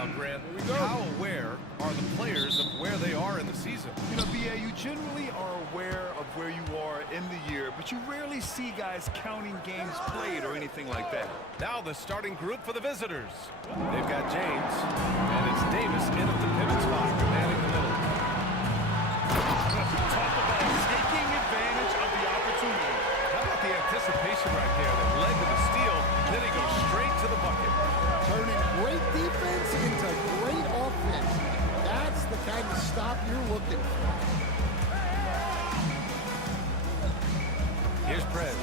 Now, Grant, how aware are the players of where they are in the season? You know, B.A., you generally are aware of where you are in the year, but you rarely see guys counting games played or anything like that. Now the starting group for the visitors. They've got James, and it's Davis in at the pivot spot, manning the middle. Talk about taking advantage of the opportunity. How about the anticipation right there that led to the steal, then he goes straight to the bucket. Turning great defense into great offense. That's the kind of stop you're looking for. Here's Prez.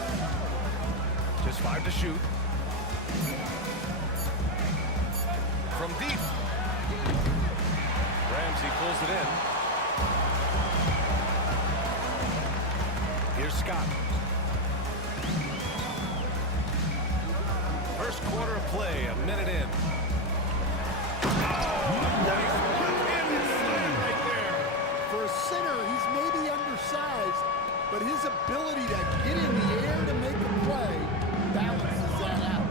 Just 5 to shoot. From deep. Ramsey pulls it in. Here's Scott. First quarter of play, a minute in. For a center, he's maybe undersized, but his ability to get in the air to make a play balances that out.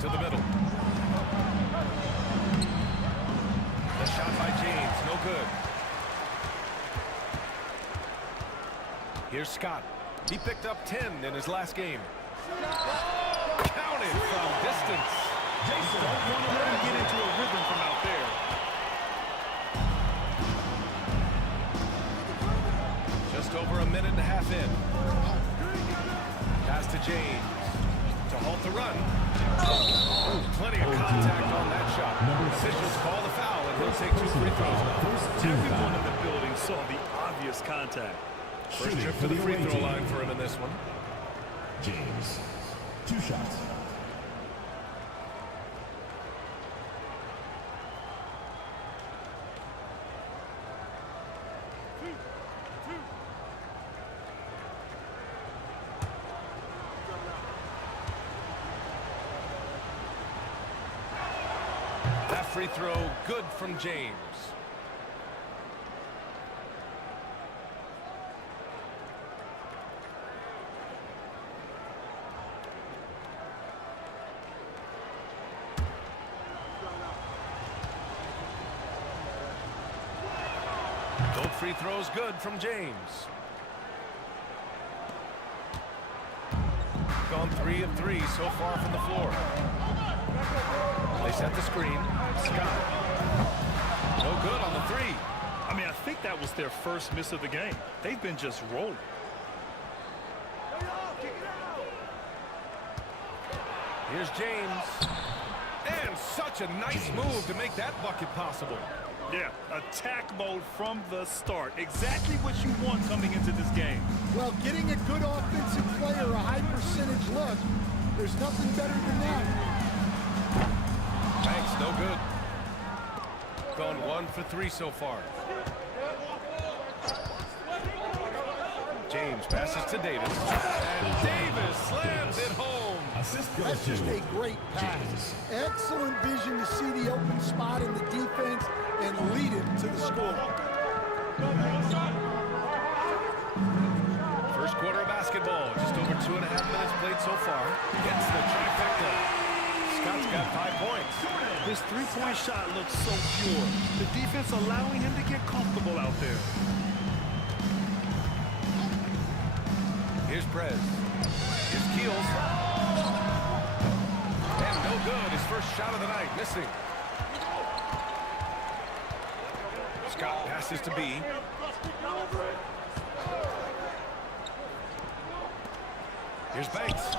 To the middle. The shot by James, no good. Here's Scott. He picked up 10 in his last game. Counted from distance. Jason, don't want to let him get into a rhythm from out there. Just over a minute and a half in. Pass to James. To halt the run. Plenty of contact on that shot. Officials call the foul, and he'll take 2 free throws now. Everyone in the building saw the obvious contact. First trip to the free throw line for him in this one. James, 2 shots. That free throw good from James. Both free throws good from James. Gone 3 of 3 so far from the floor. They set the screen. Scott. No good on the 3. I mean, I think that was their first miss of the game. They've been just rolling. Here's James. And such a nice move to make that bucket possible. Yeah, attack mode from the start. Exactly what you want coming into this game. Well, getting a good offensive player a high percentage look, there's nothing better than that. Banks, no good. Gone 1 for 3 so far. James passes to Davis. And Davis slams it home. That's just a great pass. Excellent vision to see the open spot in the defense and lead it to the score. First quarter of basketball. Just over 2.5 minutes played so far. Gets the trifecta. Scott's got 5 points. His three-point shot looks so pure. The defense allowing him to get comfortable out there. Here's Prez. Here's Keels. And no good. His first shot of the night. Missing. Scott passes to B. Here's Banks.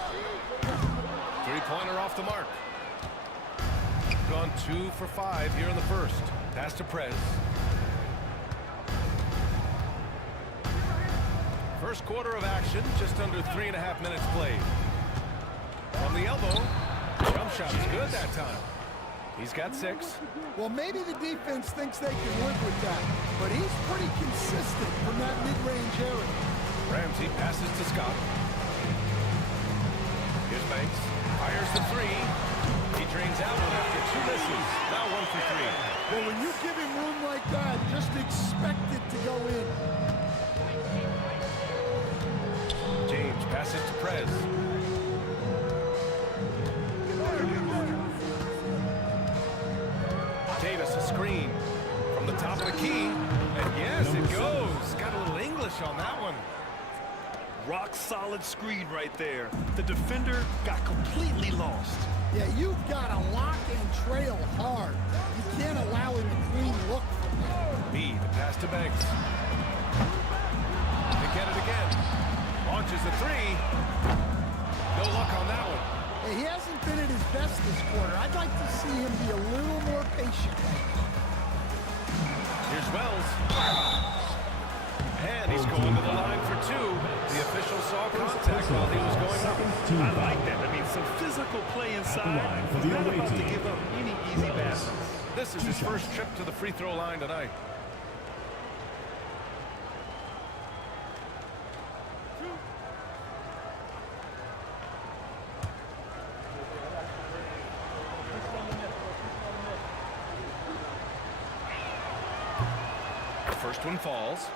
Three-pointer off the mark. Gone 2 for 5 here in the first. Pass to Prez. First quarter of action, just under 3.5 minutes played. From the elbow, jump shot is good that time. He's got 6. Well, maybe the defense thinks they can live with that, but he's pretty consistent from that mid-range area. Ramsey passes to Scott. Here's Banks. Fires the 3. He drains out one after 2 misses. Now 1 for 3. Well, when you give him room like that, just expect it to go in. James passes to Prez. screen. From the top of the key. And yes, it goes. Got a little English on that one. Rock solid screen right there. The defender got completely lost. Yeah, you've got to lock and trail hard. You can't allow him to clean look from there. B, the pass to Banks. They get it again. Launches a three. No luck on that one. Hey, he hasn't been at his best this quarter. I'd like to see him be a little more patient. Here's Wells. And he's going to the line for two. The official saw contact while he was going up. I like that. I mean, some physical play inside. For the Not away about to team. give up any easy passes. This is his first trip to the free throw line tonight. First one falls.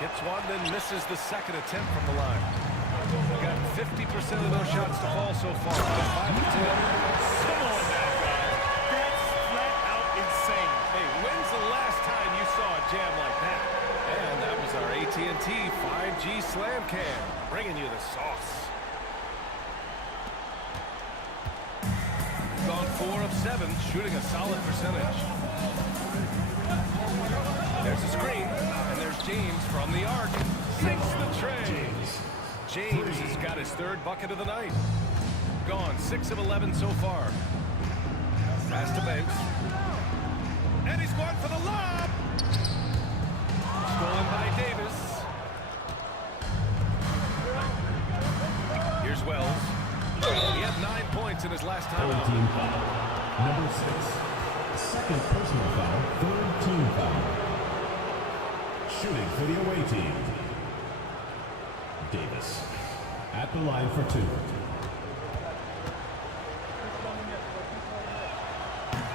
Hits one, then misses the second attempt from the line. Got 50% of those shots to fall so far. 5 of 10. Come on now, guys. That's flat out insane. Hey, when's the last time you saw a jam like that? And that was our AT&T 5G Slam Cam, bringing you the sauce. Gone 4 of 7, shooting a solid percentage. There's a screen, and there's James from the arc. Sinks the tray. James has got his third bucket of the night. Gone 6 of 11 so far. Pass to Banks. And he's going for the lob. Stolen by Davis. Here's Wells. He had 9 points in his last time Third out. team foul. Number 6. Second personal foul. Third team foul. Shooting for the away team. Davis at the line for 2.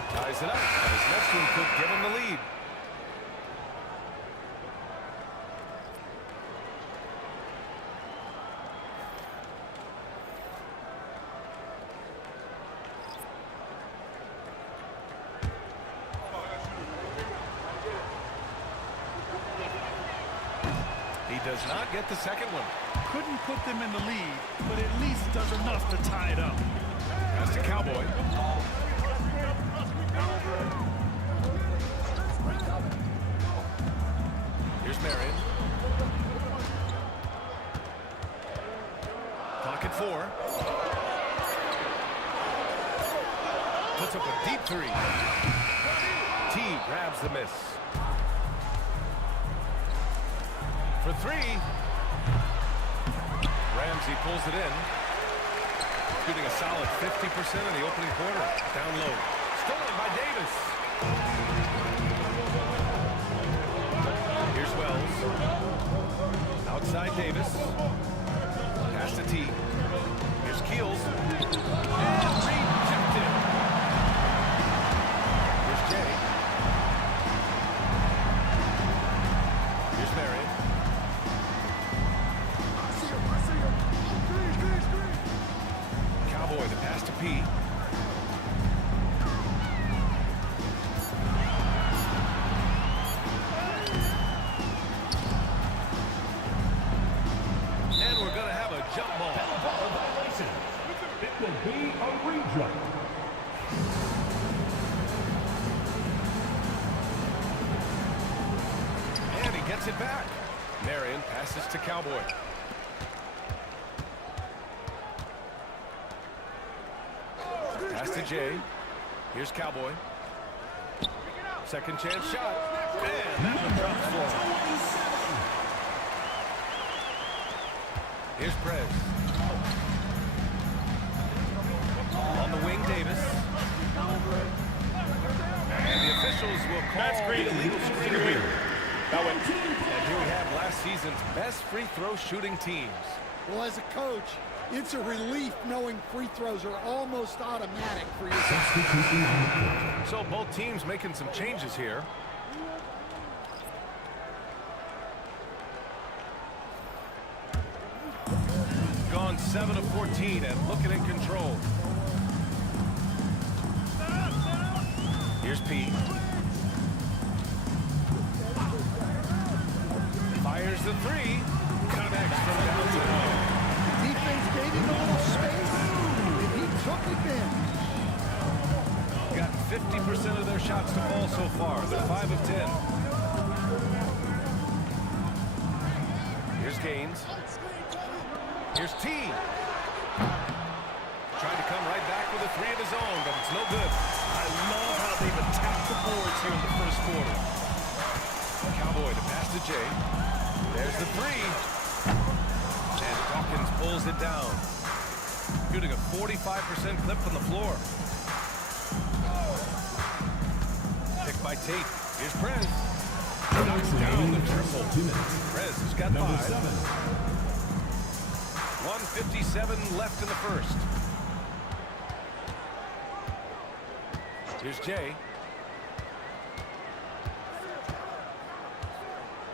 Ties it up, and his next one could give him the lead. He does not get the second one. Couldn't put them in the lead, but at least does enough to tie it up. Pass to Cowboy. Here's Marion. Clock at 4. Puts up a deep 3. T grabs the miss. For 3. Ramsey pulls it in. Shooting a solid 50% in the opening quarter. Down low. Stolen by Davis. Here's Wells. Outside Davis. Pass to T. Here's Keels. And rejected. Here's Jay. Here's Marion. Cowboy, the pass to P. And we're going to have a jump ball. Violation. It will be a rejump. And he gets it back. Marion passes to Cowboy. Pass to Jay. Here's Cowboy. Second chance shot. And that one drops for him. Here's Prez. On the wing, Davis. And the officials will call the illegal screen. And here we have last season's best free throw shooting teams. Well, as a coach, It's a relief knowing free throws are almost automatic for your team. Substitution on the court. So both teams making some changes here. Gone 7 of 14 and looking in control. Here's P. Fires the three. Connects from downtown. Defense gave him a little space, and he took advantage. Got 50% of their shots to fall so far. They're 5 of 10. Here's Gaines. Here's T. Trying to come right back with a three of his own, but it's no good. I love how they've attacked the boards here in the first quarter. Cowboy to pass to Jay. There's the three. And Dawkins pulls it down. Shooting a 45% clip from the floor. Picked by Tate. Here's Prez. Knocks down the triple. 2 minutes. Prez has got Number 5. 7. 1:57 left in the first. Here's Jay.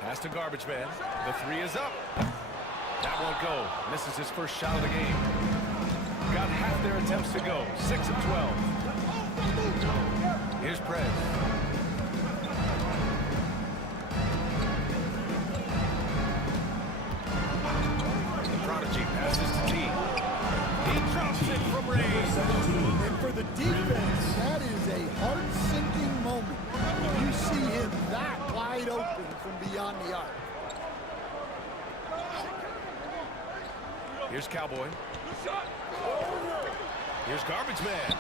Pass to Garbage Man. The three is up. That won't go. Misses his first shot of the game. Got half their attempts to go. 6 of 12. Here's Prez. The Prodigy passes to T. He drops it from range. And for the defense, that is a heart-sinking moment when you see him that wide open from beyond the arc. Here's Cowboy. Here's Garbage Man.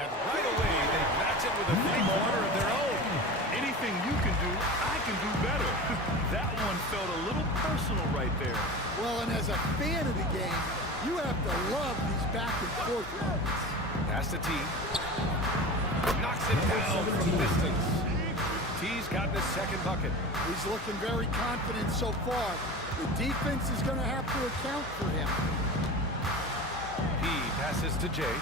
And right away, they match it with a three-pointer of their own. Anything you can do, I can do better. That one felt a little personal right there. Well, and as a fan of the game, you have to love these back-and-forth moments. Pass to T. Knocks it down from distance. T's gotten his second bucket. He's looking very confident so far. The defense is going to have to account for him. P passes to Jay.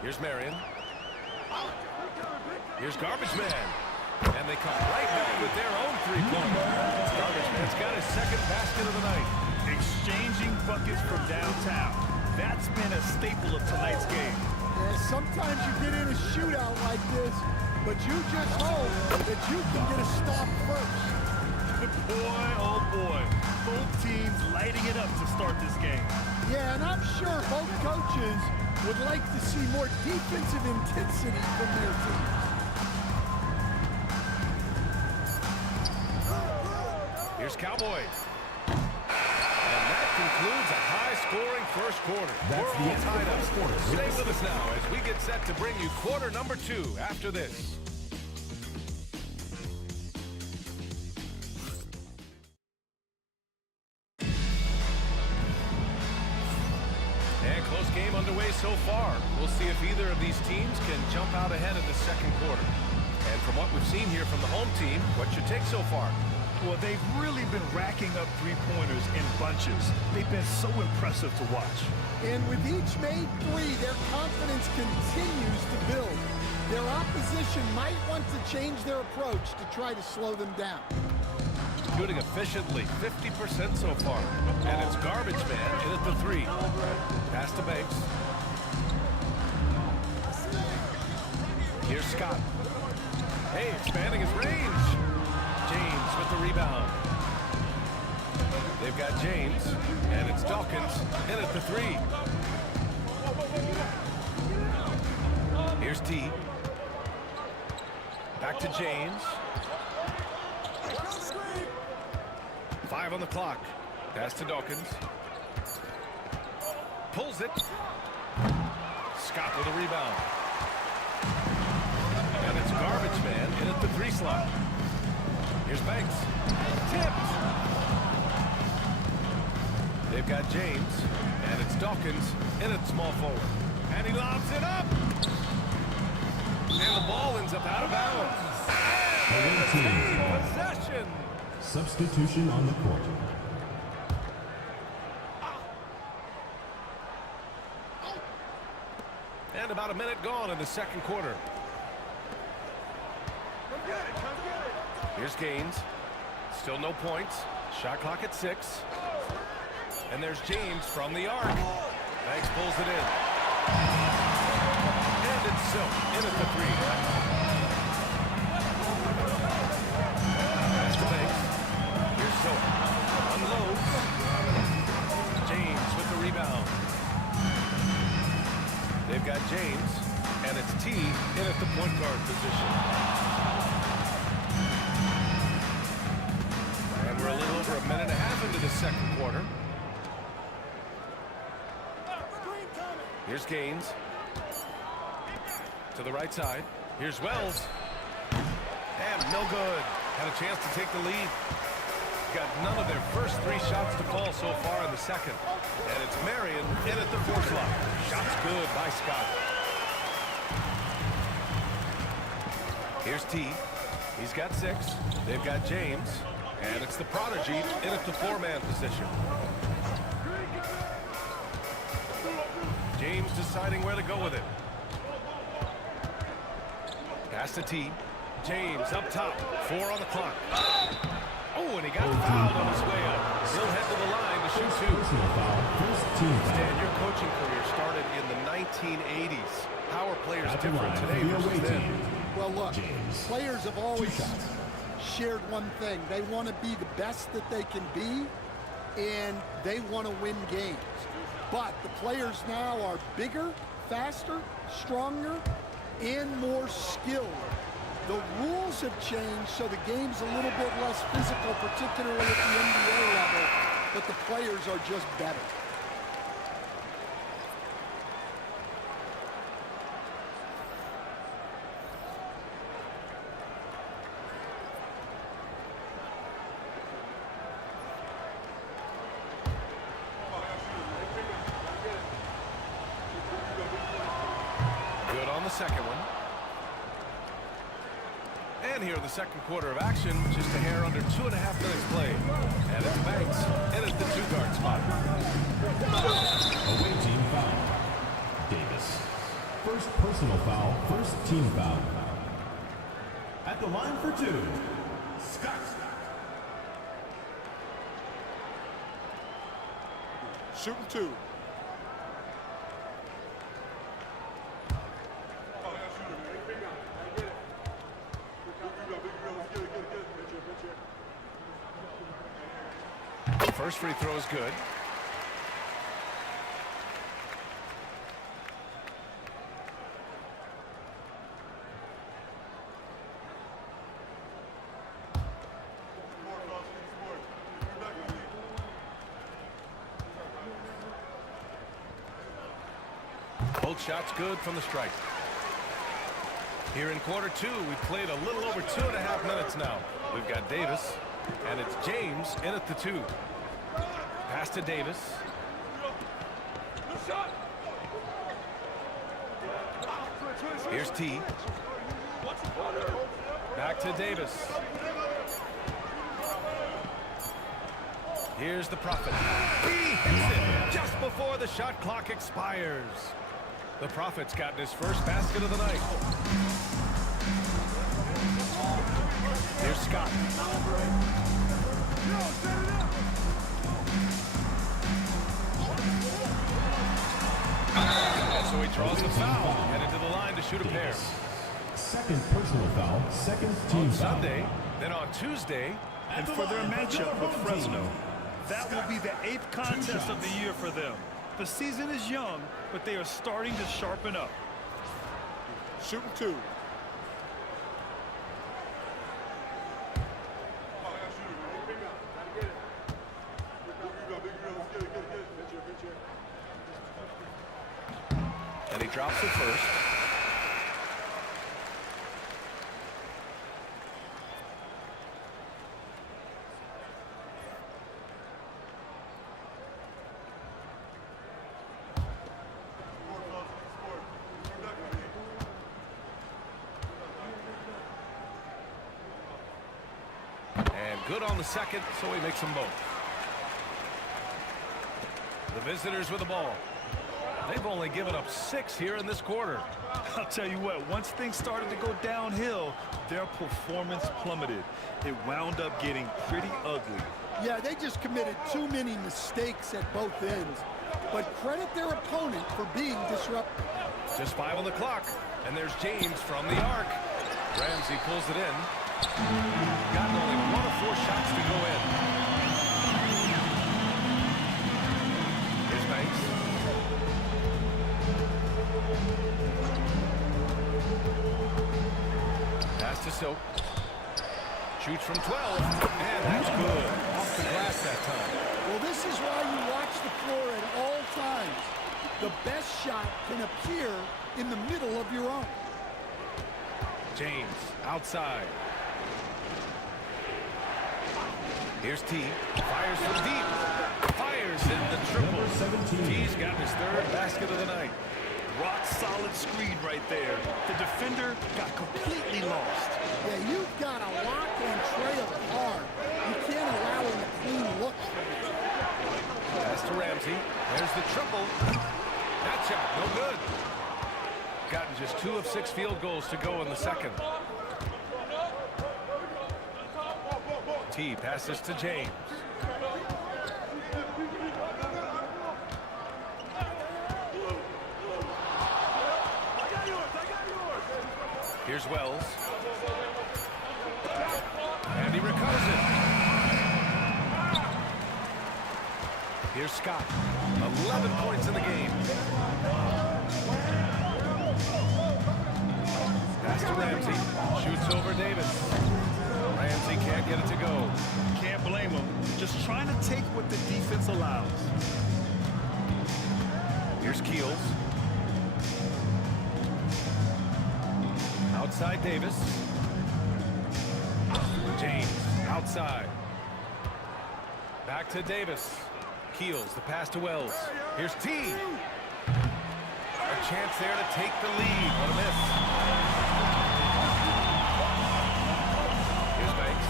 Here's Marion. Here's Garbage Man. And they come right back with their own three-pointer. Garbage Man's got his second basket of the night. Exchanging buckets from downtown. That's been a staple of tonight's game. Yeah, sometimes you get in a shootout like this, but you just hope that you can get a stop first. Boy, oh boy. Both teams lighting it up to start this game. Yeah, and I'm sure both coaches would like to see more defensive intensity from their teams. Here's Cowboy. And that concludes a high-scoring first quarter. That's We're the all end of the tied up. first quarter. Stay with us now as we get set to bring you quarter number 2 after this. And close game underway so far. We'll see if either of these teams can jump out ahead of the second quarter. And from what we've seen here from the home team, what's your take so far? Well, they've really been racking up three-pointers in bunches. They've been so impressive to watch. And with each made three, their confidence continues to build. Their opposition might want to change their approach to try to slow them down. Shooting efficiently, 50% so far. And it's Garbage Man in at the three. Pass to Banks. Here's Scott. Hey, expanding his range. James with the rebound. They've got James, and it's Dawkins in at the three. Here's T. Back to James. 5 on the clock. Pass to Dawkins. Pulls it. Scott with a rebound. And it's Garbage Man in at the three slot. Here's Banks. Tipped. They've got James, and it's Dawkins in at small forward. And he lobs it up. And the ball ends up out of bounds. And Away it's team. team possession. Substitution on the court. About a minute gone in the second quarter. Here's Gaines. Still no points. Shot clock at 6. And there's James from the arc. Banks pulls it in. And it's Silk in at the 3. That's to Banks. Here's Silk. Unloads. James with the rebound. They've got James. And it's T in at the point guard position. And we're a little over a minute and a half into the second quarter. Here's Gaines. To the right side. Here's Wells. And no good. Had a chance to take the lead. Got none of their first 3 shots to fall so far in the second. And it's Marion in at the 4 slot. Shots good by Scott. Here's T. He's got 6. They've got James. And it's the Prodigy in at the 4-man position. James deciding where to go with it. Pass to T. James up top. 4 on the clock. Oh, and he got fouled on his way up. He'll head to the line to shoot 2. Stan, your coaching career started in the 1980s. How are players different today versus then? Well, look, players have always shared one thing. They want to be the best that they can be, and they want to win games. But the players now are bigger, faster, stronger, and more skilled. The rules have changed, so the game's a little bit less physical, particularly at the NBA level, but the players are just better. Good on the second one. And here in the second quarter of action, just a hair under 2.5 minutes played. And it's Banks in at the 2-guard spot. Away team foul. Davis. First personal foul, first team foul. At the line for 2, Scott. Shooting 2. First free throw is good. Both shots good from the stripe. Here in quarter 2, we played a little over 2.5 minutes now. We've got Davis, and it's James in at the 2. Pass to Davis. Here's T. Back to Davis. Here's the Prophet. He hits it just before the shot clock expires. The Prophet's gotten his first basket of the night. Here's Scott. And so he draws the foul, headed to the line to shoot a pair. Second personal foul, second team On foul. Sunday, then on Tuesday, And for their matchup with Fresno, that will be the 8th contest of the year for them. The season is young, but they are starting to sharpen up. Shooting 2. and he drops it first. And good on the second, so he makes them both. The visitors with the ball. They've only given up 6 here in this quarter. I'll tell you what, once things started to go downhill, their performance plummeted. It wound up getting pretty ugly. Yeah, they just committed too many mistakes at both ends. But credit their opponent for being disruptive. Just 5 on the clock. And there's James from the arc. Ramsey pulls it in. Gotten only 1 of 4 shots to go in. Here's Banks. Pass to Silk. Shoots from 12. And that's good. Off the glass that time. Well, this is why you watch the floor at all times. The best shot can appear in the middle of your own. James outside. Here's T. Fires from deep. Fires in the triple. T's got his 3rd basket of the night. Rock solid screen right there. The defender got completely lost. Yeah, you've got to lock and trail hard. You can't allow him a clean look from it. Pass to Ramsey. There's the triple. That shot, no good. Gotten just 2 of 6 field goals to go in the second. T passes to James. Here's Wells. And he recovers it. Here's Scott. 11 points in the game. Pass to Ramsey. Shoots over Davis. Ramsey can't get it to go. Can't blame him. Just trying to take what the defense allows. Here's Keels. Outside Davis. James outside. Back to Davis. Keels, the pass to Wells. Here's T. A chance there to take the lead. What a miss. Here's Banks.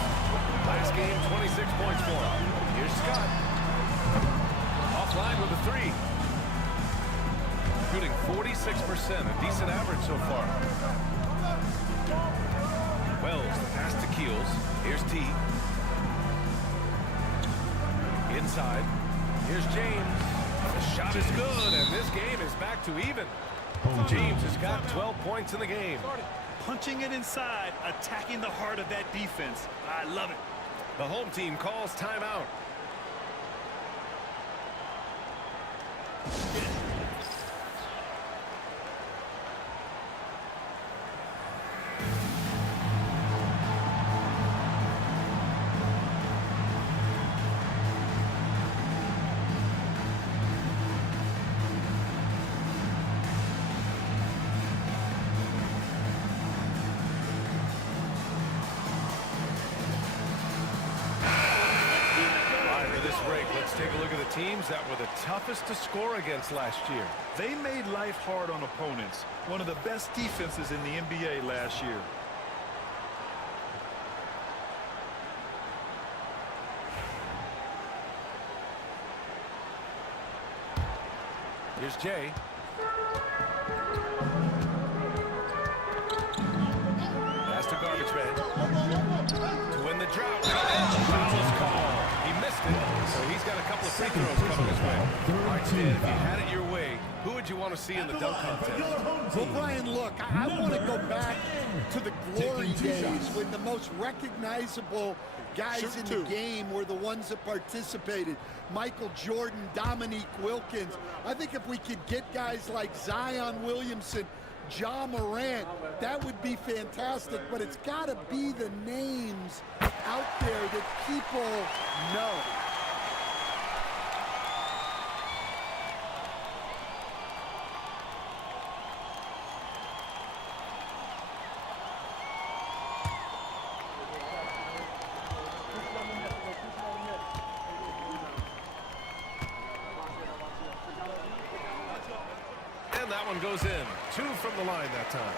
Last game, 26 points for him. Here's Scott. Offline with a 3. Shooting 46%, a decent average so far. Wells, the pass to Keels. Here's T. Inside. Here's James. The shot is good, and this game is back to even. James has got 12 points in the game. Punching it inside, attacking the heart of that defense. I love it. The home team calls timeout. Take a look at the teams that were the toughest to score against last year. They made life hard on opponents. One of the best defenses in the NBA last year. Here's Jay. Pass to garbage man. To win the drought. Foul is called. He missed it, so he's got a couple of free throws coming his way. All right, Stan, if you had it your way, who would you want to see in the dunk contest? Well, Brian, look, I want to go back to the glory days when the most recognizable guys in the game were the ones that participated. Michael Jordan, Dominique Wilkins. I think if we could get guys like Zion Williamson, Ja Morant, that would be fantastic, but it's got to be the names out there that people know. That one goes in. 2 from the line that time.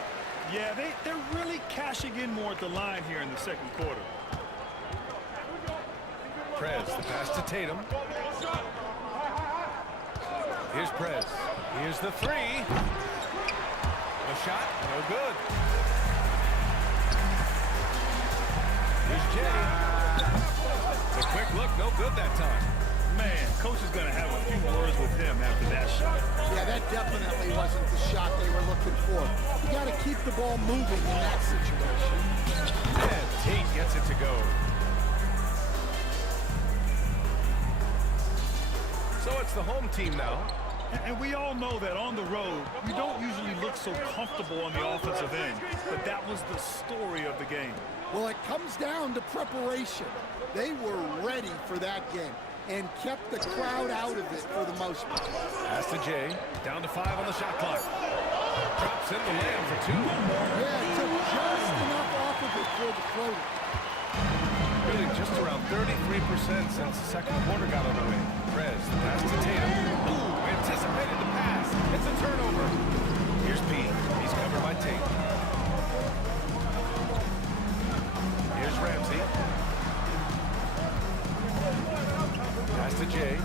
Yeah, they're really cashing in more at the line here in the second quarter. Prez, the pass to Tatum. Here's Prez. Here's the three. The shot, no good. Here's Jay. The quick look, no good that time. Man, coach is going to have a few words with him after that shot. Yeah, that definitely wasn't the shot they were looking for. You got to keep the ball moving in that situation. And Tate gets it to go. So it's the home team now. And we all know that on the road, you don't usually look so comfortable on the offensive end. But that was the story of the game. Well, it comes down to preparation. They were ready for that game and kept the crowd out of it for the most part. Pass to Jay. Down to 5 on the shot clock. Drops in the layup for 2. Yeah, it took just enough off of it for the floater. Shooting just around 33% since the second quarter got underway. Prez, the pass to Tatum. Ooh, anticipated the pass. It's a turnover. Here's P. He's covered by Tate. Here's Ramsey. Pass to Jay.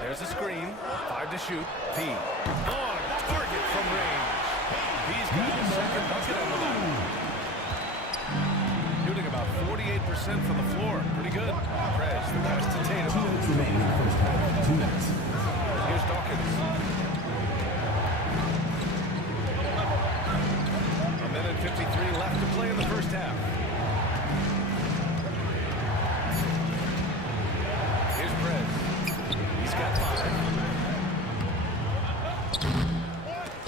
There's a screen. 5 to shoot. P. On target from range. He's got his second bucket on the night. Shooting about 48% from the floor. Pretty good. Prez, the pass to Tatum. 2 minutes remaining in the first half. 2 minutes. Here's Dawkins. A minute 53 left to play in the first half. Here's Prez. He's got 5.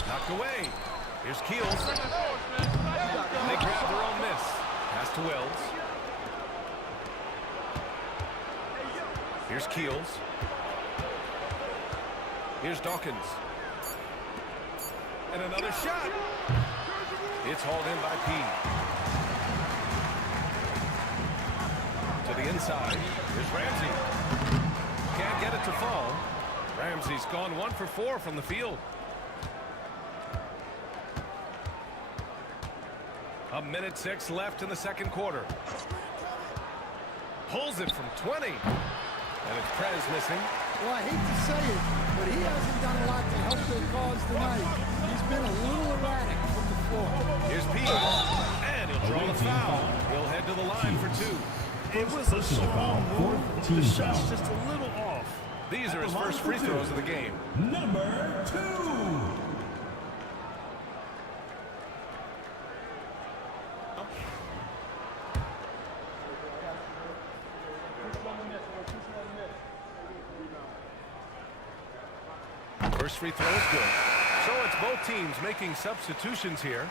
Knocked away. Here's Keels. They grab their own miss. Pass to Wells. Here's Keels. Here's Dawkins. And another shot. It's hauled in by P. To the inside. Here's Ramsey. Can't get it to fall. Ramsey's gone 1 for 4 from the field. A minute 6 left in the second quarter. Pulls it from 20. And it's Prez missing. Well, I hate to say it, but he hasn't done a lot to help their cause tonight. He's been a little erratic from the floor. Here's P. And he'll draw the foul. He'll head to the line for 2. It was a strong move. The shot's just a little off. These are his first free throws of the game. Number 2. First free throw is good. So it's both teams making substitutions here.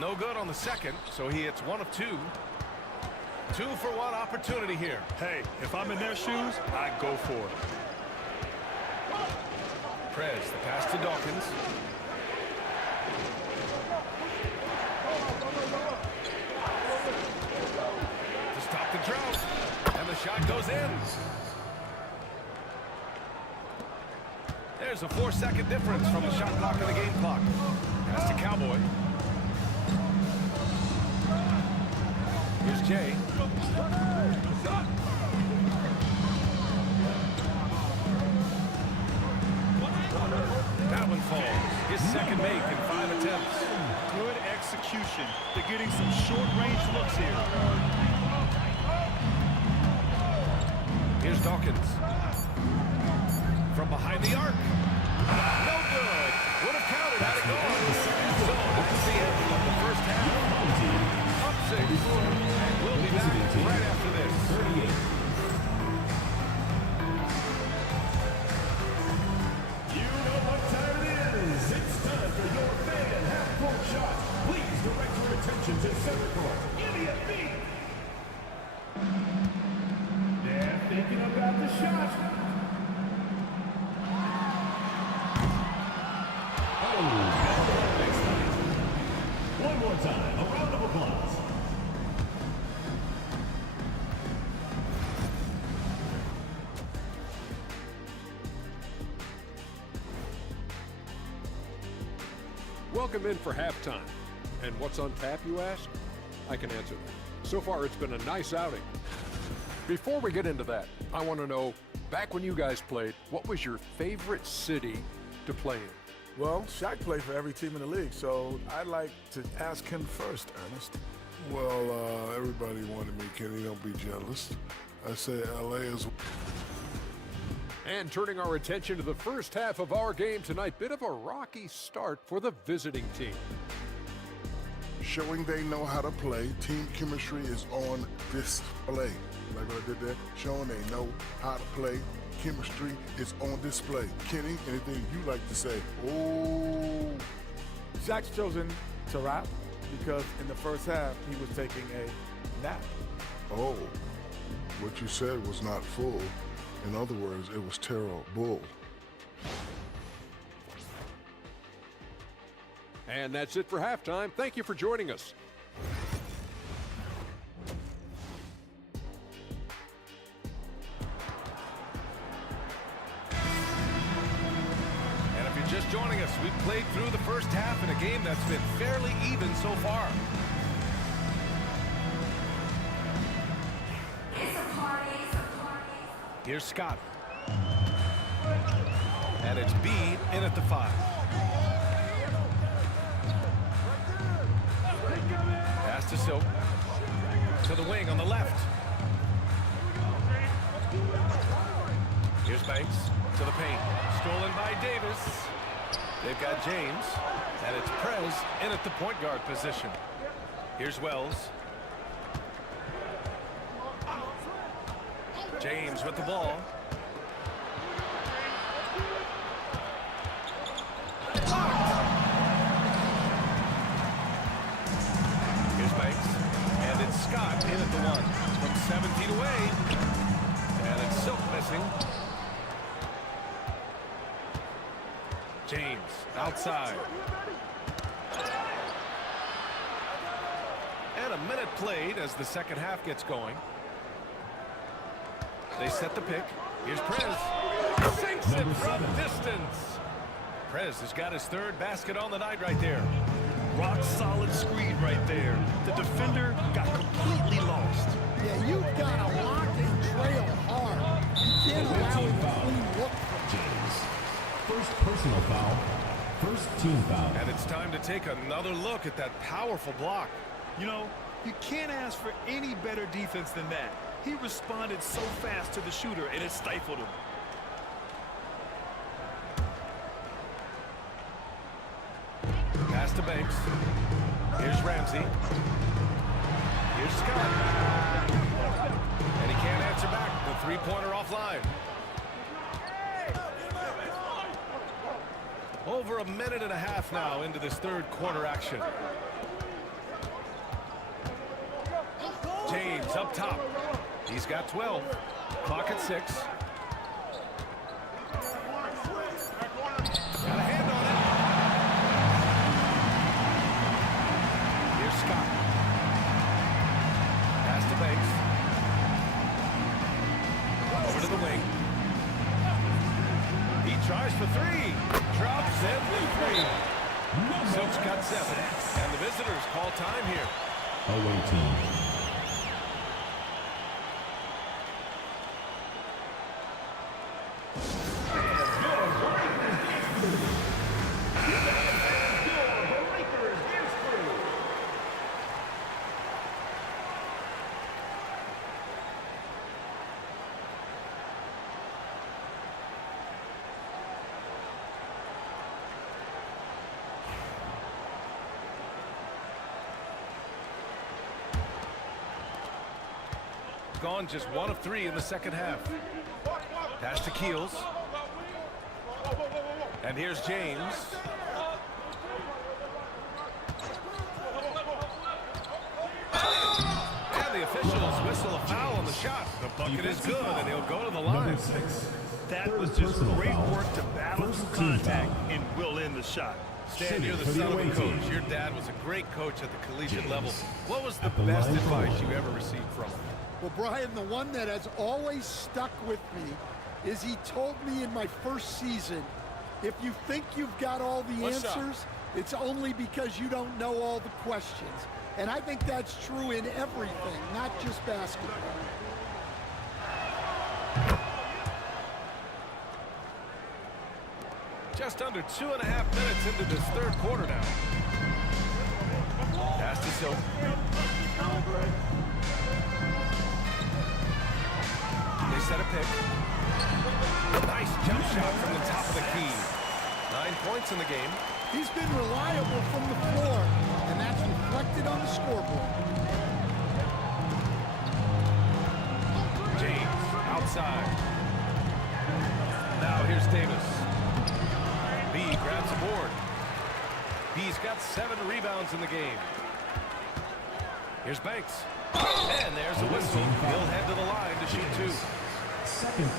No good on the second, so he hits 1 of 2. 2 for 1 opportunity here. Hey, if I'm in their shoes, I go for it. Prez, the pass to Dawkins. To stop the drought. And the shot goes in. There's a 4-second difference from the shot clock and the game clock. Pass to Cowboy. Here's Jay. That one falls. His second make in 5 attempts. Good execution. They're getting some short-range looks here. Here's Dawkins. From behind the arc. No good. Would have counted had it gone. And so that's the end of the first half. Up 6. We'll be back right after this. 38. You know what time it is. It's time for your fan half-court shot. Please direct your attention to center court. Idiot beat. They're thinking about the shot. Welcome in for halftime. And what's on tap, you ask? I can answer that. So far, it's been a nice outing. Before we get into that, I want to know, back when you guys played, what was your favorite city to play in? Well, Shaq played for every team in the league, so I'd like to ask him first, Ernest. Well, everybody wanted me, Kenny. Don't be jealous. I say LA is. And turning our attention to the first half of our game tonight, bit of a rocky start for the visiting team. Showing they know how to play. Team chemistry is on display. Like what I did there. Showing they know how to play. Chemistry is on display. Kenny, anything you like to say? Oh. Shaq's chosen to rap because in the first half, he was taking a nap. Oh. What you said was not full. In other words, it was terrible. And that's it for halftime. Thank you for joining us. And if you're just joining us, we've played through the first half in a game that's been fairly even so far. Here's Scott. And it's B in at the 5. Pass to Silk. To the wing on the left. Here's Banks to the paint. Stolen by Davis. They've got James. And it's Prez in at the point guard position. Here's Wells. James with the ball. Here's Banks. And it's Scott in at the 1. From 7 feet away. And it's Silk missing. James outside. And a minute played as the second half gets going. They set the pick. Here's Prez. Sinks it from distance. Prez has got his third basket on the night right there. Rock solid screen right there. The defender got completely lost. Yeah, you've got to lock and trail hard. You can't allow him a clean look from James. First personal foul. First team foul. And it's time to take another look at that powerful block. You know, you can't ask for any better defense than that. He responded so fast to the shooter, and it stifled him. Pass to Banks. Here's Ramsey. Here's Scott. And he can't answer back. The three-pointer offline. Over a minute and a half now into this third quarter action. James up top. He's got 12. Clock at 6. Got a hand on it. Here's Scott. Pass to Banks. Over to the wing. He tries for 3. Drops in the 3. Silk's got 7. And the visitors call time here. Away team. Gone just 1 of 3 in the second half. Pass to Keels. And here's James. And the officials whistle a foul on the shot. The bucket is good, and he'll go to the line. That was just great work to battle through contact and will in the shot. Stan, you're the son of a coach. Your dad was a great coach at the collegiate level. What was the best advice you ever received from him? Well, Brian, the one that has always stuck with me is he told me in my first season, If you think you've got all the answers, it's only because you don't know all the questions. And I think that's true in everything, not just basketball. Just under 2.5 minutes into this third quarter now. Pass to Silk. They set a pick. Nice jump shot from the top of the key. 9 points in the game. He's been reliable from the floor, and that's reflected on the scoreboard. James outside. Now here's Davis. B grabs the board. B's got 7 rebounds in the game. Here's Banks. And there's a whistle. He'll head to the line to shoot 2.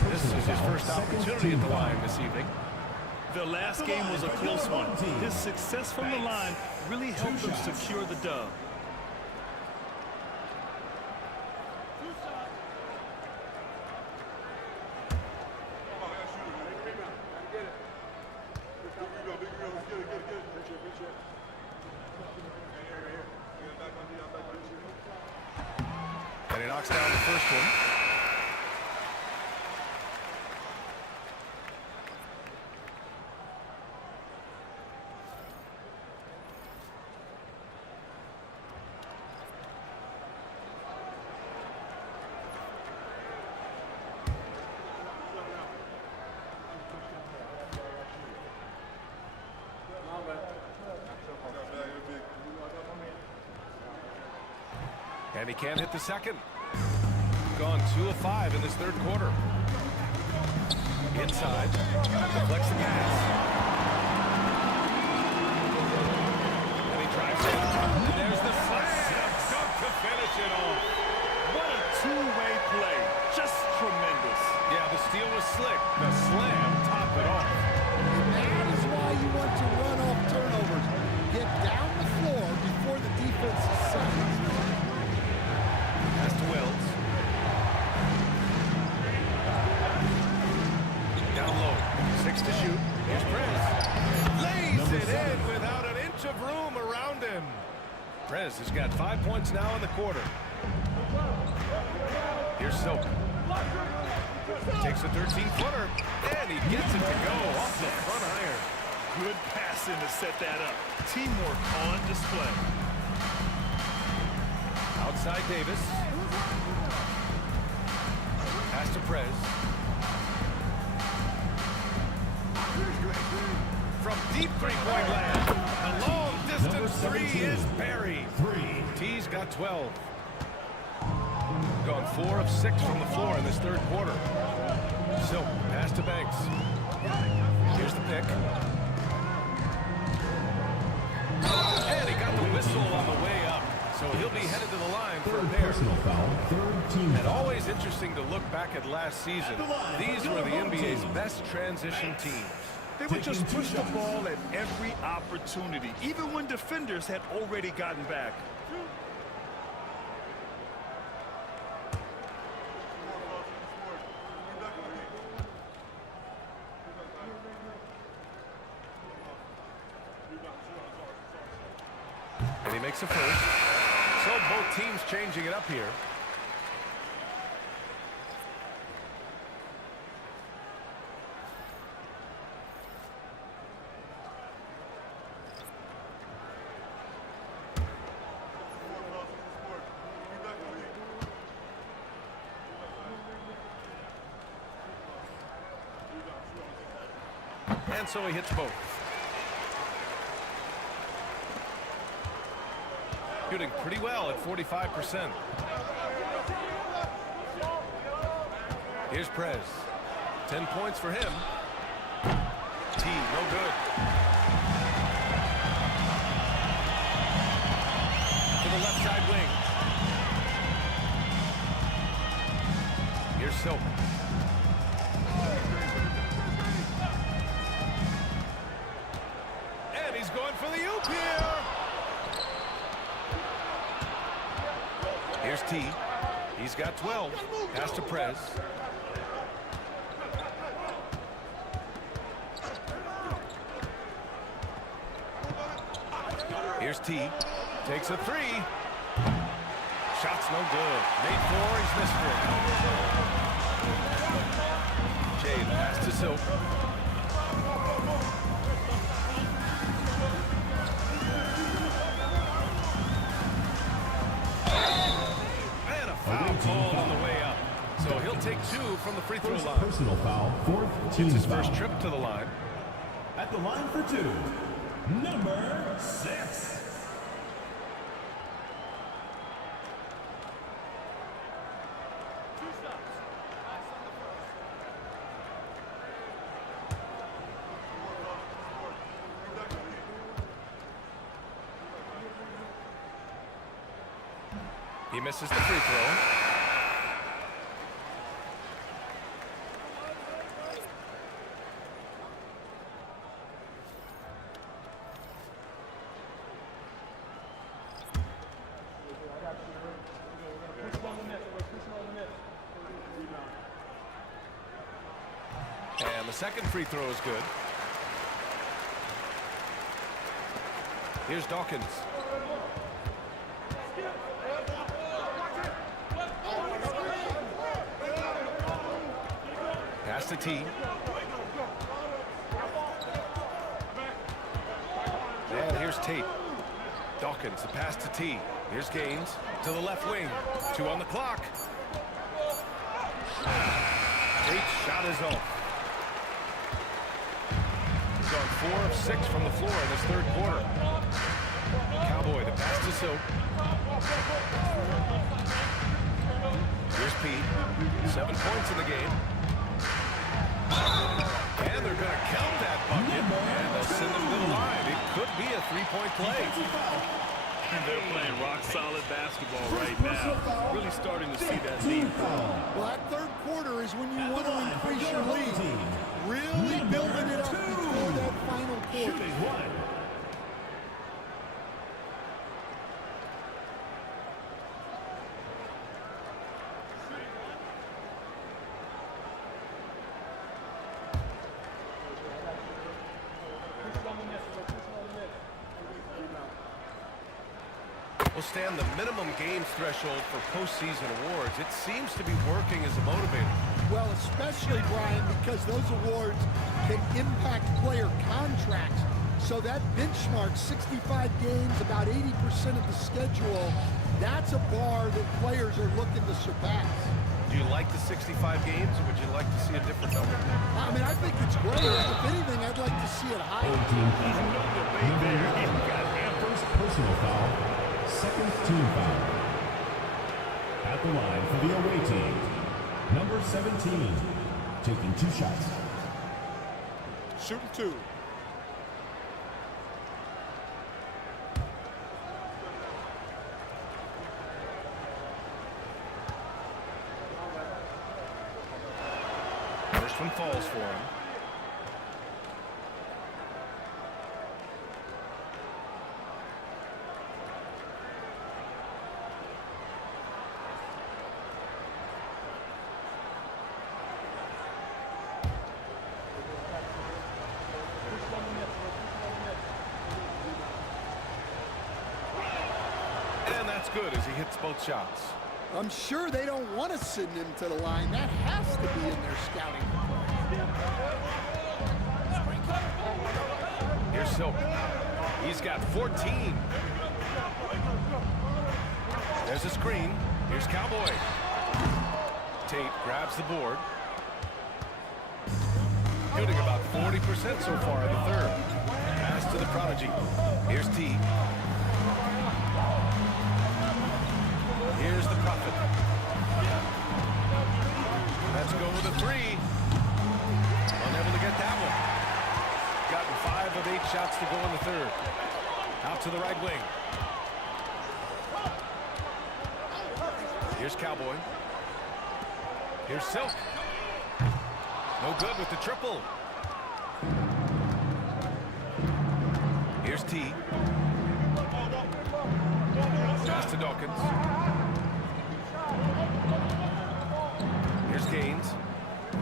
This is his first opportunity at the line this evening. The last game was a close one. His success from the line really helped him secure the dub. And he knocks down the first one. And he can't hit the second. Gone 2 of 5 in this third quarter. Inside. Deflects the pass. And he drives it. And there's the slam dunk to finish it off. What a two-way play. Just tremendous. Yeah, the steal was slick. The slam topped it off. That is why you want to run off turnovers. Get down the floor before the defense is set. Pass to Wells. Down low. 6 to shoot. Here's Prez. Lays it in without an inch of room around him. Prez has got 5 points now in the quarter. Here's Silk. Takes a 13-footer, and he gets it to go off the front iron. Good passing to set that up. Teamwork on display. Outside Davis. Pass to Prez. From deep three-point land, the long-distance 3 is buried. T's got 12. Gone 4 of 6 from the floor in this third quarter. So, pass to Banks. Here's the pick. And he got the whistle on the way up. So he'll be headed to the line for a pair. Personal foul, third team And always interesting to look back at last season. These were the NBA's best transition teams. They would just push the ball at every opportunity, even when defenders had already gotten back. And he makes a first. So both teams changing it up here. And so he hits both. Shooting pretty well at 45%. Here's Prez. 10 points for him. T, no good. To the left side wing. Here's Silk. And he's going for the oop here. Here's T. He's got 12. Pass to Prez. Here's T. Takes a three. Shot's no good. Made four. He's missed four. Jay, the pass to Silk. And a foul called on the way up. So he'll take two from the free throw line. Personal foul, fourth team It's his foul. first trip to the line. At the line for two, number 6. He misses the free throw. And the second free throw is good. Here's Dawkins. Pass to T. And here's Tate. Dawkins, the pass to T. Here's Gaines to the left wing. 2 on the clock. Tate's shot is off. He's gone 4 of 6 from the floor in this third quarter. Cowboy, the pass to Silk. Here's Pete. 7 points in the game. And they're going to count that bucket. And they'll send them to the line. It could be a three-point play. They're playing rock-solid basketball right now. Really starting to see that lead. Well, that third quarter is when you want to increase your lead. Really building it up before that final quarter. Will stand the minimum games threshold for postseason awards. It seems to be working as a motivator. Well, especially, Brian, because those awards can impact player contracts. So that benchmark, 65 games, about 80% of the schedule, that's a bar that players are looking to surpass. Do you like the 65 games, or would you like to see a different number? I mean, I think it's great. If anything, I'd like to see it higher. First personal foul, second team foul. At the line for the away team, number 17, taking 2 shots. Shooting 2. First one falls for him. And that's good as he hits both shots. I'm sure they don't want to send him to the line. That has to be in their scouting report. Here's Silk. He's got 14. There's a screen. Here's Cowboy. Tate grabs the board. Shooting about 40% so far in the third. Pass to the prodigy. Here's T. Here's the Prophet. Let's go with a 3. Unable to get that one. Gotten 5 of 8 shots to go in the third. Out to the right wing. Here's Cowboy. Here's Silk. No good with the triple. Here's T. Pass to Dawkins. Here's Gaines.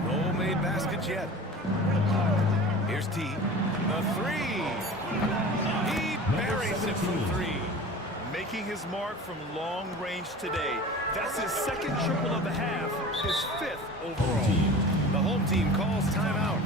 No made baskets yet. Here's T. The 3. He buries it from his mark from long range today. That's his second triple of the half, his 5th overall. The home team calls timeout.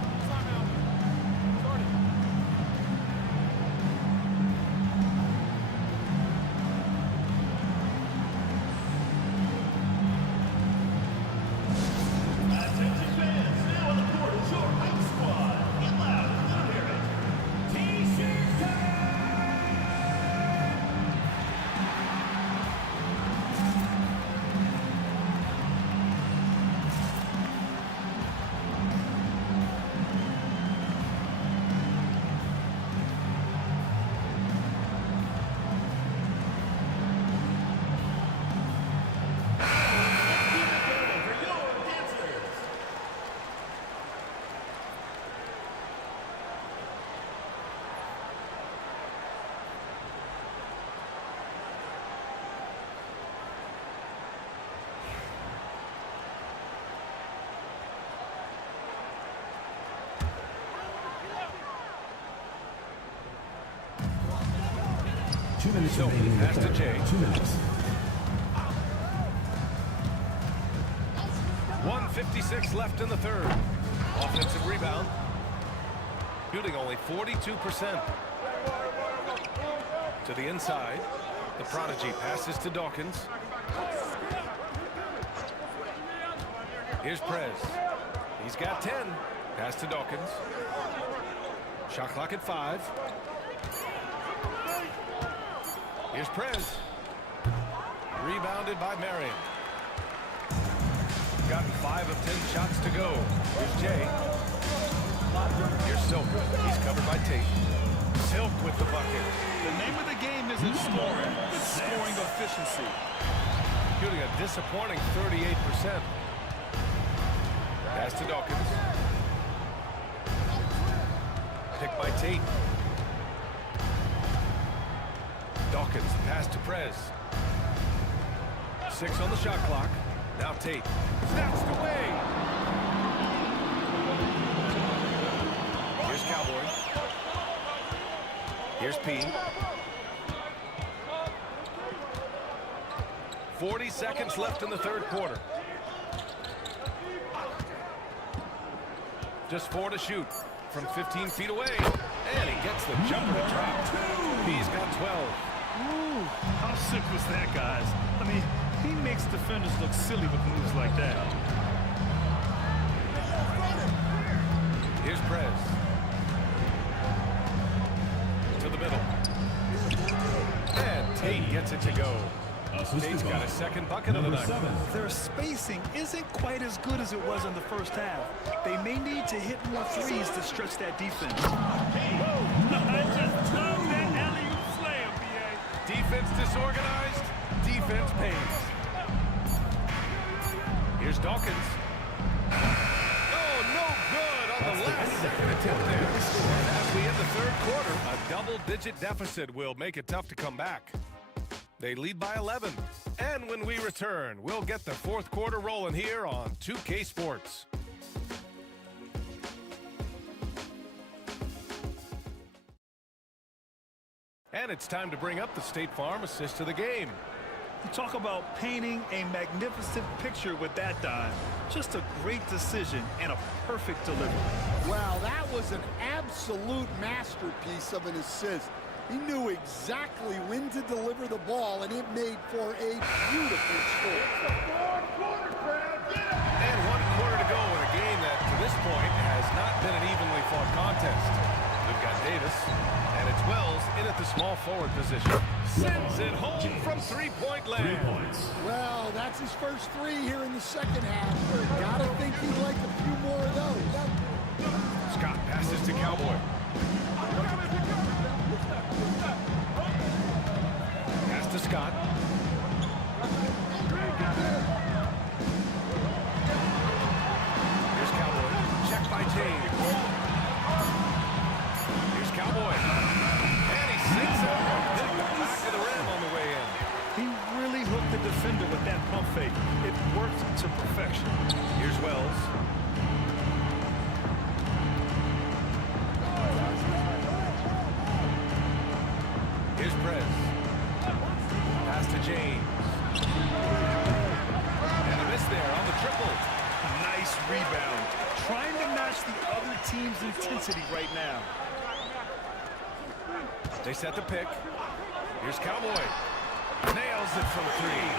Minutes remaining in the Pass to third. Jay. 2 minutes. 1:56 left in the third. Offensive rebound. Shooting only 42%. To the inside. The prodigy passes to Dawkins. Here's Prez. He's got 10. Pass to Dawkins. Shot clock at 5. Here's Prez. Rebounded by Marion. Gotten 5 of 10 shots to go. Here's Jay. Here's Silk. He's covered by Tate. Silk with the bucket. The name of the game isn't scoring, it's scoring efficiency. Shooting a disappointing 38%. Pass to Dawkins. Picked by Tate. Dawkins, pass to Prez. 6 on the shot clock. Now Tate. Snatched away. Here's Cowboy. Here's P. 40 seconds left in the third quarter. Just 4 to shoot from 15 feet away. And he gets the jumper to drop. P's got 12. Ooh, how sick was that, guys? I mean, he makes defenders look silly with moves like that. Here's Prez. To the middle. And Tate gets it to go. Tate's got a second bucket of the night. Their spacing isn't quite as good as it was in the first half. They may need to hit more threes to stretch that defense. I just love that alley-oop slam, B.A. Defense disorganized. Defense pays. Here's Dawkins. Oh, no good on the last second attempt there. And as we end the third quarter, a double-digit deficit will make it tough to come back. They lead by 11. And when we return, we'll get the fourth quarter rolling here on 2K Sports. And it's time to bring up the State Farm assist to the game. You talk about painting a magnificent picture with that dive. Just a great decision and a perfect delivery. Well, that was an absolute masterpiece of an assist. He knew exactly when to deliver the ball, and it made for a beautiful score. And 1 quarter to go in a game that, to this point, has not been an evenly fought contest. We've got Davis, and it's Wells in at the small forward position. Sends it home from three-point land. 3 points. Well, that's his first 3 here in the second half. Gotta think he'd like a few more of those. Scott passes to Cowboy. Pass to Scott. Here's Cowboy. Checked by James. Here's Cowboy. And he sinks it. Hit the back of the rim on the way in. He really hooked the defender with that pump fake. It worked to perfection. Here's Wells. Here's Prez. Pass to James. And a miss there on the triple. Nice rebound. Trying to match the other team's intensity right now. They set the pick. Here's Cowboy. Nails it from three.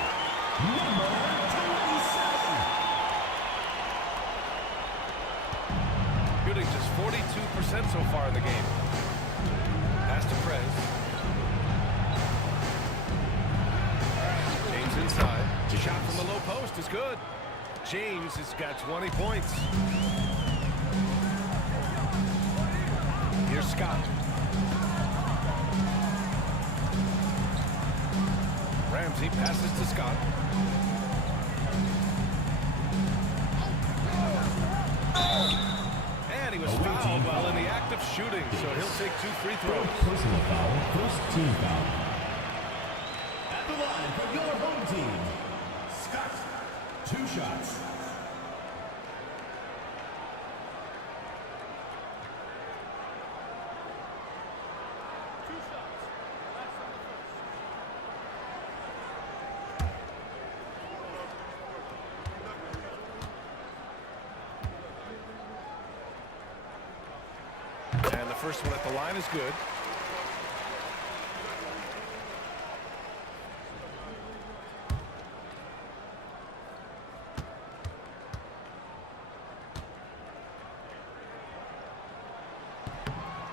Number 27. Shooting just 42% so far in the game. Pass to Prez. James inside. Shot from the low post is good. James has got 20 points. Here's Scott. Ramsey passes to Scott. And he was fouled while in the act of shooting, so he'll take 2 free throws. Personal foul, first team foul. At the line for your home team, Scott, 2 shots. And the first one at the line is good.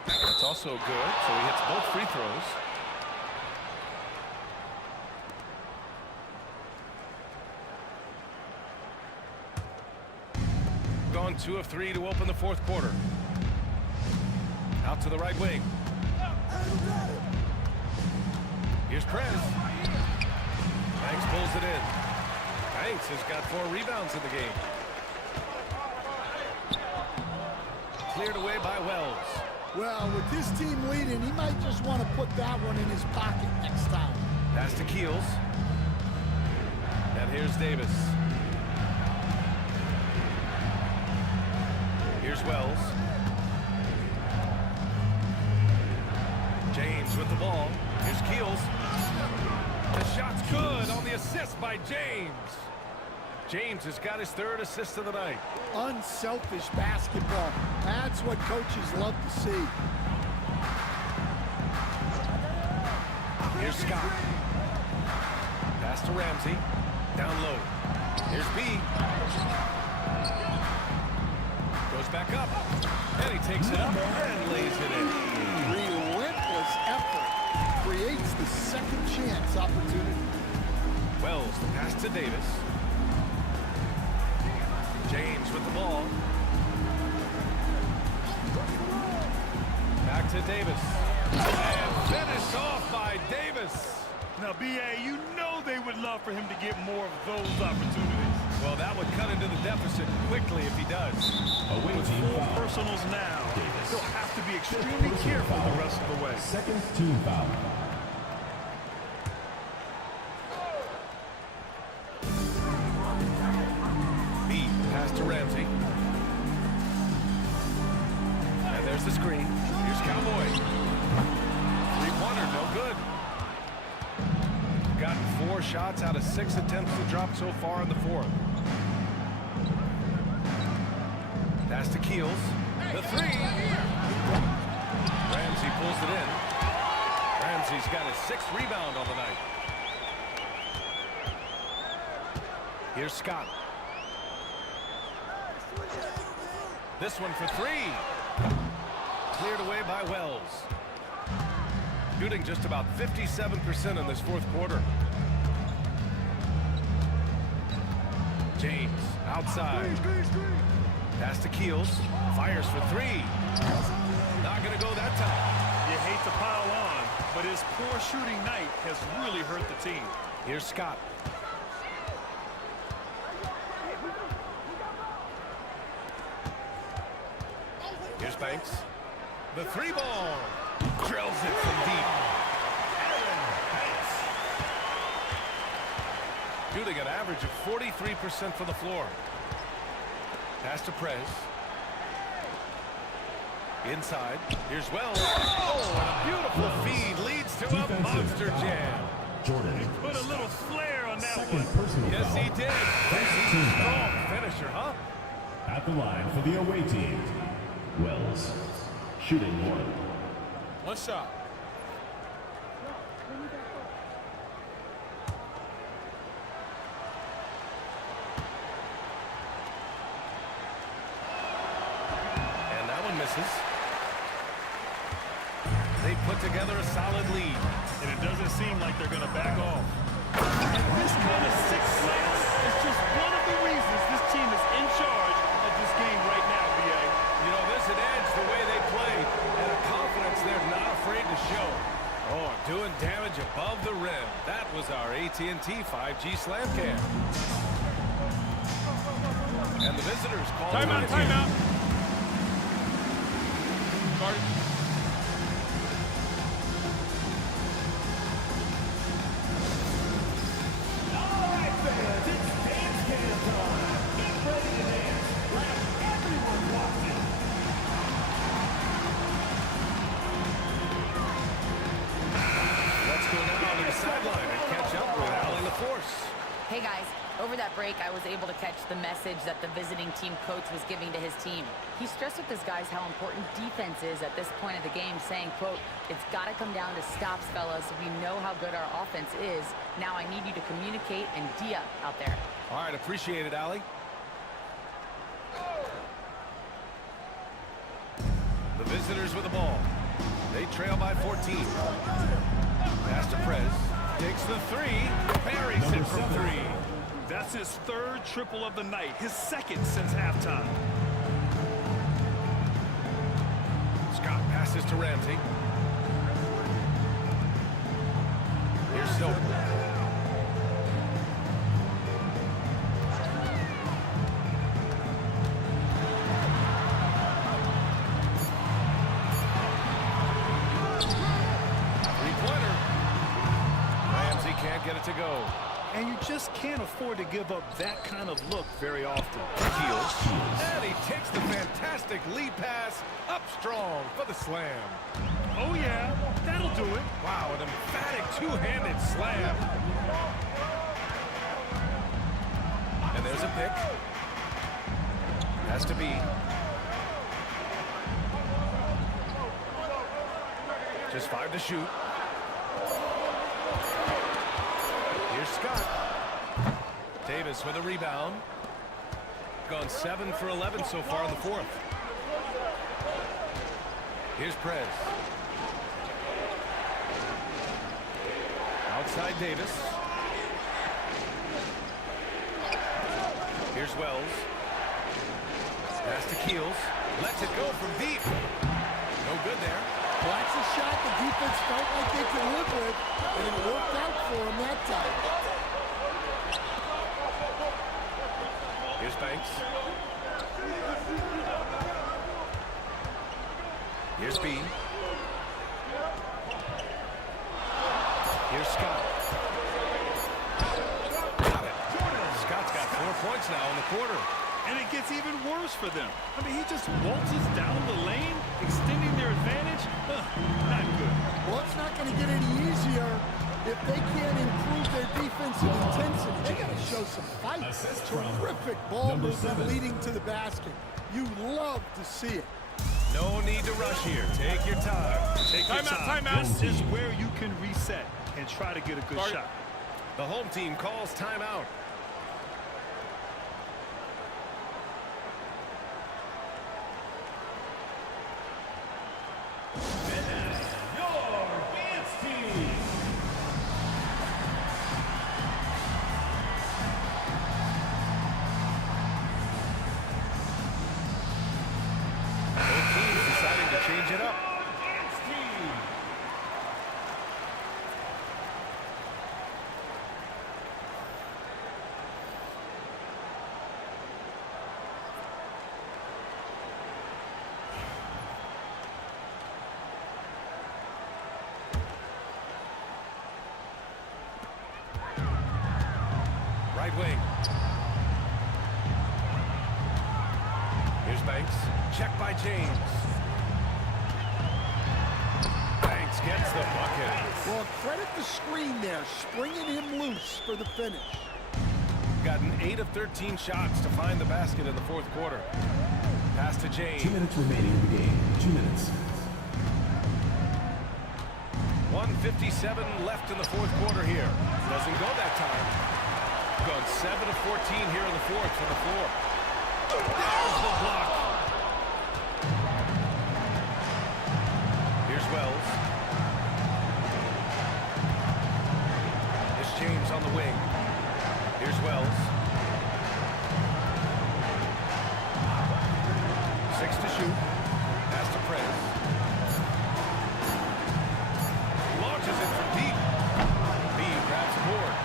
That's also good, so he hits both free throws. Gone 2 of 3 to open the fourth quarter. Out to the right wing. Here's Prez. Banks pulls it in. Banks has got 4 rebounds in the game. Cleared away by Wells. Well, with this team leading, he might just want to put that one in his pocket next time. Pass to Keels. And here's Davis. Here's Wells. James with the ball. Here's Keels. The shot's good on the assist by James. James has got his 3rd assist of the night. Unselfish basketball. That's what coaches love to see. Here's Scott. Pass to Ramsey. Down low. Here's B. Goes back up. And he takes it up and lays it in. Relentless effort creates the second chance opportunity. Wells, the pass to Davis. James with the ball. Back to Davis. And finished off by Davis. Now, B.A., you know they would love for him to get more of those opportunities. Well, that would cut into the deficit quickly if he does. Away With team 4 foul. personals now, Davis. he'll have to be extremely careful the rest of the way. Second team foul. B, pass to Ramsey. And there's the screen. Here's Cowboy. 3-pointer, no good. Gotten 4 shots out of 6 attempts to drop so far in the 4th. Pass to Keels. The 3. Ramsey pulls it in. Ramsey's got his 6th rebound on the night. Here's Scott. This one for 3. Cleared away by Wells. Shooting just about 57% in this 4th quarter. James outside. Pass to Keels. Fires for 3. Not going to go that time. You hate to pile on, but his poor shooting night has really hurt the team. Here's Scott. Here's Banks. The 3-ball. Drills it from deep. Shooting an average of 43% from the floor. Pass to Prez. Inside. Here's Wells. Oh, and a beautiful feed leads to a monster jam. Jordan. Put a little flair on that Second one. personal Yes, foul. he did. First team foul. Strong finisher, huh? At the line for the away team, Wells. Shooting one. One shot. And that one misses. They put together a solid lead. And it doesn't seem like they're going to back off. And this kind of six slam is just one of the reasons this team is in charge of this game right now, BA. You know, there's an edge the way they play and a confidence they're not afraid to show. Oh, doing damage above the rim. That was our AT&T 5G slam cam. And the visitors call Timeout, timeout. Guard. Let's go down to the sideline and catch up with Allie LaForce. Hey guys, over that break I was able to catch the message that the visiting team coach was giving to his team. He stressed with his guys how important defense is at this point of the game, saying, quote, "It's got to come down to stops, fellas. We know how good our offense is. Now I need you to communicate and D-up out there." All right, appreciate it, Allie. The visitors with the ball. They trail by 14. Pass to Prez. Takes the three. Buries it from three. That's his third triple of the night, his second since halftime. Scott passes to Ramsey. Here's Silver. Three-pointer. Ramsey can't get it to go. And you just can't afford to give up that kind of look very often. Heels. And he takes the fantastic lead pass up strong for the slam. Oh yeah, that'll do it. Wow, an emphatic two-handed slam. And there's a pick. Has to be. Just 5 to shoot. Here's Scott. Davis with a rebound. Gone 7 for 11 so far in the fourth. Here's Prez. Outside Davis. Here's Wells. Pass to Keels. Lets it go from deep. No good there. Well, that's a shot the defense felt like they could live with, and it worked out for them that time. Here's Banks. Here's B. Here's Scott. Got it. Scott's got 4 points now in the quarter. And it gets even worse for them. I mean, he just waltzes down the lane, extending their advantage. Not good. Well, it's not going to get any easier if they can't improve their defensive intensity. They got to show some fight. Assist from Terrific ball number movement 7. leading to the basket. You love to see it. No need to rush here. Take your time. Take your time. timeout. This is where you can reset and try to get a good shot. The home team calls timeout. Both teams deciding to change it up. Right wing. Here's Banks. Check by James. Banks gets the bucket. Well, credit the screen there, springing him loose for the finish. Gotten 8 of 13 shots to find the basket in the fourth quarter. Pass to James. 2 minutes remaining in the game. 2 minutes. 1:57 left in the fourth quarter here. Doesn't go that time. Gone 7 of 14 here in the fourth from the floor. There's the block. Here's Wells. Here's James on the wing. Here's Wells. 6 to shoot. Pass to Prez. Launches it from deep. B grabs the board.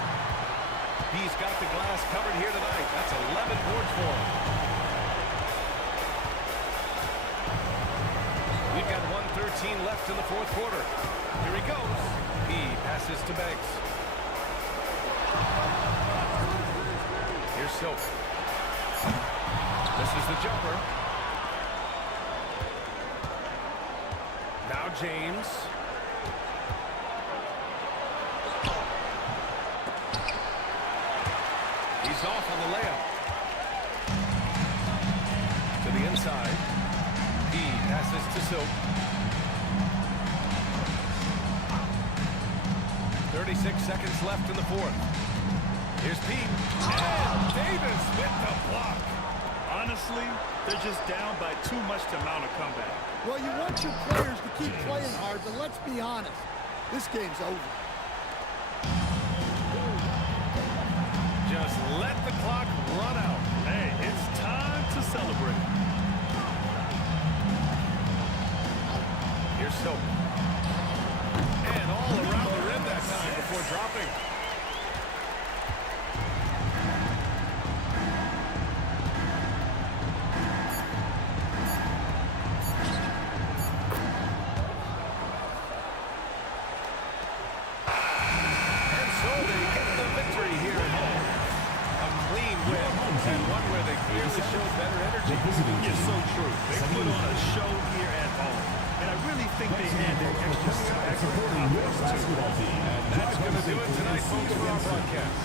B's got the glass covered here tonight. That's 11 boards for him. We've got 1:13 left in the fourth quarter. Here he goes. B passes to Banks. Here's Silk. This is the jumper. Now James. He's off on the layup. To the inside. He passes to Silk. 36 seconds left in the fourth. Here's Pete. And Davis with the block. Honestly, they're just down by too much to mount a comeback. Well, you want your players to keep playing hard, but let's be honest. This game's over. Just let the clock run out. Hey, it's time to celebrate. Here's Silk. And all around the rim that time before dropping. And so they get the victory here at home. A clean win, and one where they clearly showed better energy. It's so true. They put on a show here at home. And I really think they had that extra swagger and confidence, too. That's going to do it tonight, folks, for our broadcast.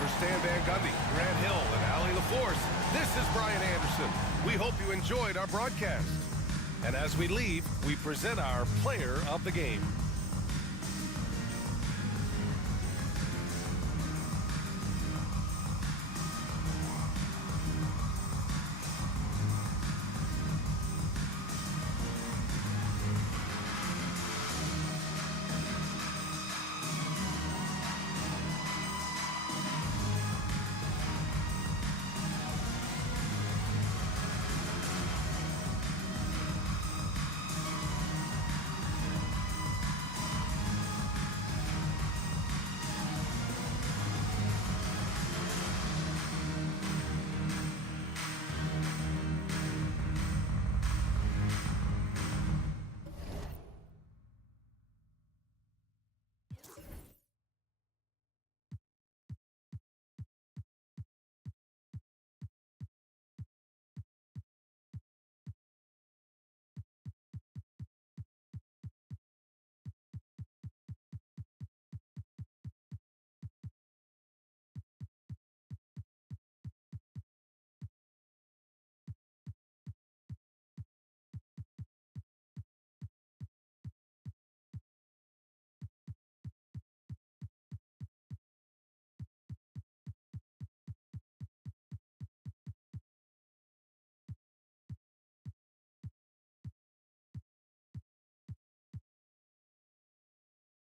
For Stan Van Gundy, Grant Hill, and Allie LaForce, this is Brian Anderson. We hope you enjoyed our broadcast. And as we leave, we present our player of the game.